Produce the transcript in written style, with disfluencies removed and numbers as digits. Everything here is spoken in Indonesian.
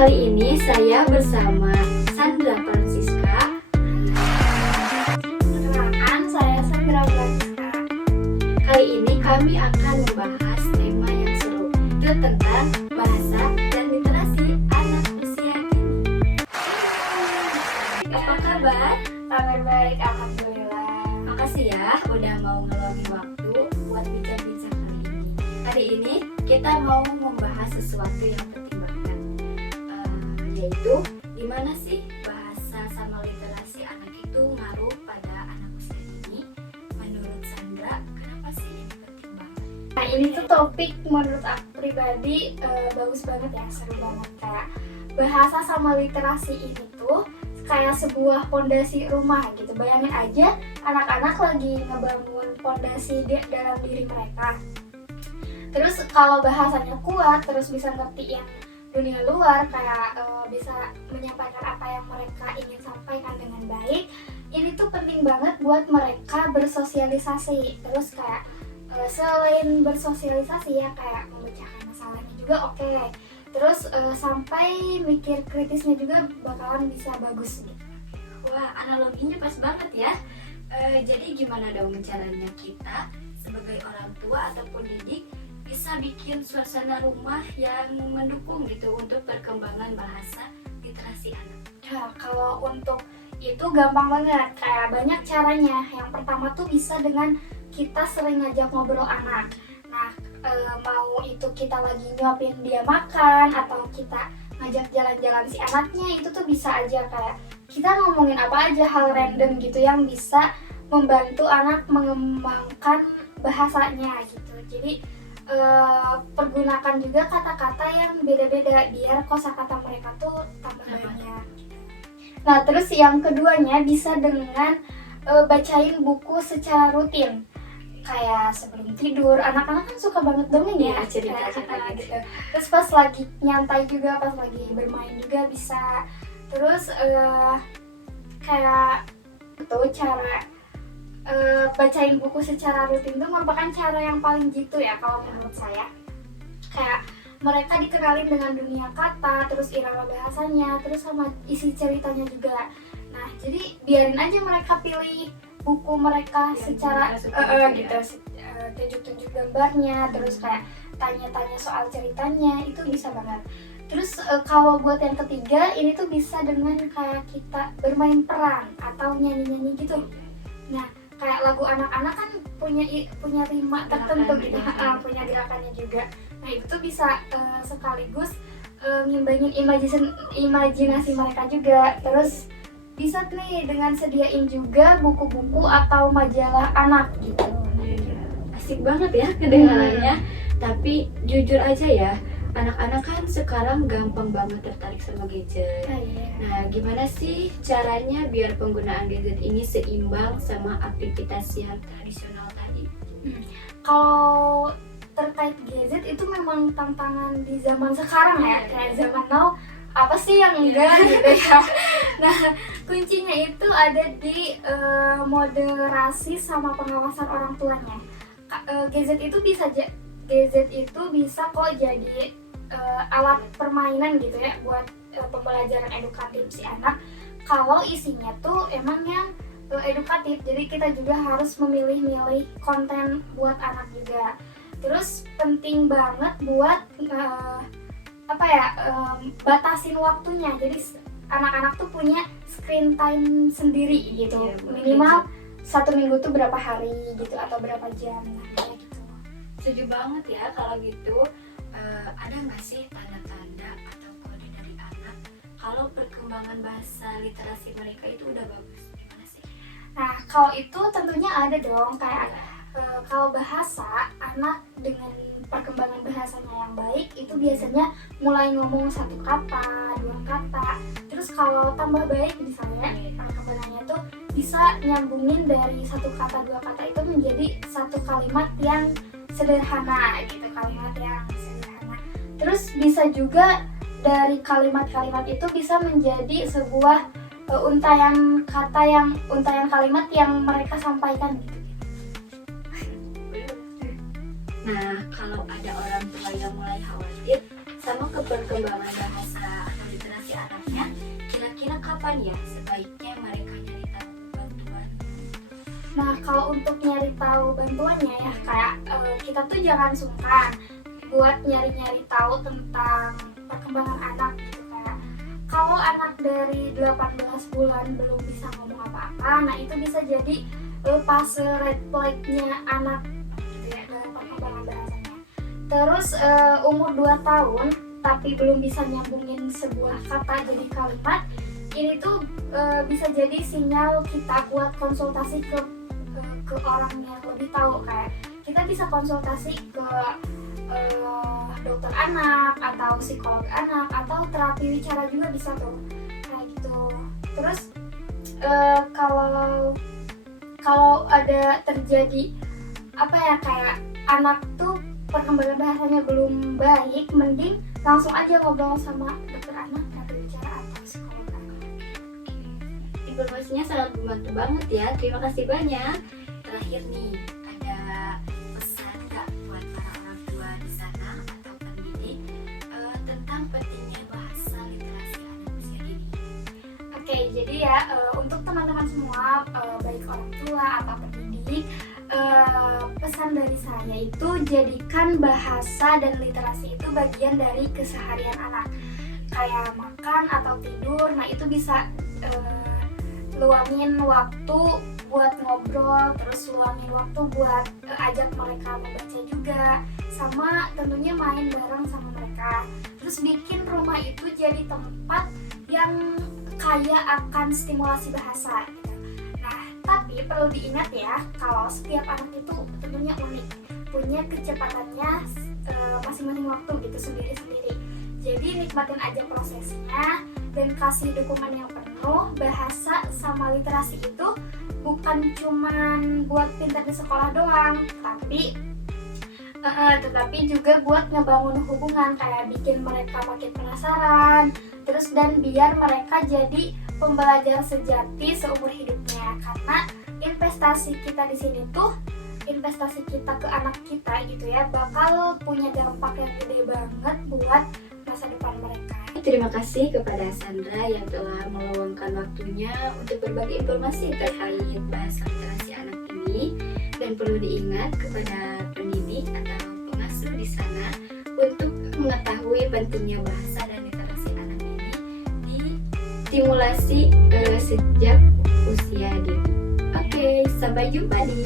Kali ini saya bersama Sandra Francisca. Perkenalkan, saya Sandra Francisca. Kali ini kami akan membahas tema yang seru, yaitu tentang bahasa dan literasi anak usia dini. Apa kabar? Kabar baik, alhamdulillah. Makasih ya udah mau ngeluangin waktu buat bincang-bincang kali ini. Hari ini kita mau membahas sesuatu yang penting banget, yaitu gimana sih bahasa sama literasi anak itu ngaruh pada anak usia dini. Menurut Sandra, kenapa sih ini penting banget? Nah, ini tuh topik menurut aku pribadi bagus banget ya, seru banget. Kayak bahasa sama literasi ini tuh kayak sebuah pondasi rumah gitu. Bayangin aja anak-anak lagi ngebangun pondasi dalam diri mereka. Terus kalau bahasanya kuat, terus bisa ngertiin dunia luar, kayak bisa menyampaikan apa yang mereka ingin sampaikan dengan baik. Ini tuh penting banget buat mereka bersosialisasi. Terus kayak selain bersosialisasi ya, kayak memecahkan masalahnya juga oke. Terus sampai mikir kritisnya juga bakalan bisa bagus gitu. Wah, analoginya pas banget ya. Jadi gimana dong caranya kita sebagai orang tua atau pendidik bisa bikin suasana rumah yang mendukung gitu untuk perkembangan bahasa literasi anak? Nah, kalau untuk itu gampang banget, kayak banyak caranya. Yang pertama tuh bisa dengan kita sering ngajak ngobrol anak. Nah, mau itu kita lagi nyuapin dia makan atau kita ngajak jalan-jalan si anaknya, itu tuh bisa aja kayak kita ngomongin apa aja, hal random gitu yang bisa membantu anak mengembangkan bahasanya gitu. Jadi pergunakan juga kata-kata yang beda-beda biar kosakata mereka tuh tambah banyak. Nah, terus yang keduanya bisa dengan bacain buku secara rutin. Kayak sebelum tidur, anak-anak kan suka banget dongeng ya, cerita-cerita gitu. Terus pas lagi nyantai juga, pas lagi bermain juga bisa. Terus kayak itu cara bacain buku secara rutin itu merupakan cara yang paling jitu ya kalau menurut saya. Kayak mereka dikenalin dengan dunia kata, terus irama bahasanya, terus sama isi ceritanya juga. Nah, jadi biarin aja mereka pilih buku mereka yang secara gitu, tunjuk-tunjuk gambarnya, terus kayak tanya-tanya soal ceritanya, itu bisa banget. Terus kalau buat yang ketiga, ini tuh bisa dengan kayak kita bermain peran atau nyanyi-nyanyi gitu. Nah, kayak lagu anak-anak kan punya rima tertentu gitu, punya gerakannya juga. Nah, itu tuh bisa sekaligus ngimbangin imajinasi mereka juga. Terus bisa nih dengan sediain juga buku-buku atau majalah anak gitu. Asik banget ya kedengarannya. Tapi jujur aja ya, anak-anak kan sekarang gampang banget tertarik sama gadget. Nah, gimana sih caranya biar penggunaan gadget ini seimbang sama aktivitas yang tradisional tadi? Kalau terkait gadget itu memang tantangan di zaman sekarang ya, kayak zaman now apa sih yang enggak gitu ya. Nah, kuncinya itu ada di moderasi sama pengawasan orang tuanya. Gadget itu bisa kok jadi alat permainan gitu ya buat pembelajaran edukatif si anak kalau isinya tuh emang yang edukatif. Jadi kita juga harus memilih-milih konten buat anak juga. Terus penting banget buat batasin waktunya. Jadi anak-anak tuh punya screen time sendiri gitu. Minimal 1 minggu tuh berapa hari gitu atau berapa jam. Nah, kayak gitu. Setuju banget ya kalau gitu. Ada nggak sih tanda-tanda atau kode dari anak kalau perkembangan bahasa literasi mereka itu udah bagus? Gimana sih? Nah, kalau itu tentunya ada dong. Kayak kalau bahasa, anak dengan perkembangan bahasanya yang baik itu biasanya mulai ngomong 1 kata, 2 kata. Terus kalau tambah baik misalnya perkembangannya tuh bisa nyambungin dari 1 kata, 2 kata itu menjadi 1 kalimat yang sederhana gitu, kalimat yang sederhana. Terus bisa juga dari kalimat-kalimat itu bisa menjadi sebuah untayan kalimat yang mereka sampaikan gitu. Nah, kalau ada orang tua yang mulai khawatir sama perkembangan bahasa atau kapan ya sebaiknya mereka nyari tahu bantuan? Nah, kalau untuk nyari tahu bantuannya ya kayak kita tuh jangan sungkan buat nyari-nyari tahu tentang perkembangan anak gitu. Kayak kalau anak dari 18 bulan belum bisa ngomong apa-apa, nah itu bisa jadi fase red flag-nya anak gitu ya dalam perkembangan bahasanya. Terus umur 2 tahun tapi belum bisa nyambungin sebuah kata jadi kalimat, ini tuh bisa jadi sinyal kita buat konsultasi ke orang yang lebih tahu. Kayak kita bisa konsultasi ke dokter anak atau psikolog anak atau terapi wicara juga bisa tuh kayak gitu. Terus kalau ada terjadi apa ya kayak anak tuh perkembangan bahasanya belum baik, mending langsung aja ngobrol sama dokter anak, terapi wicara atau psikolog anak. Informasinya sangat membantu banget ya, terima kasih banyak. Terakhir nih, ada pesan nggak buat para orang tua di sana atau pendidik tentang pentingnya bahasa literasi anak usia dini? Oke, jadi ya untuk teman-teman semua, baik orang tua atau pendidik, pesan dari saya itu jadikan bahasa dan literasi itu bagian dari keseharian anak. Kayak makan atau tidur, nah itu bisa luangin waktu buat ngobrol, terus luangin waktu buat ajak mereka membaca juga, sama tentunya main bareng sama mereka. Terus bikin rumah itu jadi tempat yang kaya akan stimulasi bahasa gitu. Nah, tapi perlu diingat ya, kalau setiap anak itu tentunya unik, punya kecepatannya masing-masing waktu gitu sendiri-sendiri. Jadi nikmatin aja prosesnya dan kasih dukungan yang penuh. Bahasa sama literasi itu bukan cuman buat pintar di sekolah doang, tetapi juga buat ngebangun hubungan, kayak bikin mereka makin penasaran, terus dan biar mereka jadi pembelajar sejati seumur hidupnya. Karena investasi kita di sini tuh investasi kita ke anak kita gitu ya, bakal punya dampak yang gede banget buat masa depan mereka. Terima kasih kepada Sandra yang telah meluangkan waktunya untuk berbagi informasi terkait bahasa literasi anak ini. Dan perlu diingat kepada pendidik atau pengasuh di sana untuk mengetahui pentingnya bahasa dan literasi anak ini distimulasi sejak usia dini. Oke, sampai jumpa di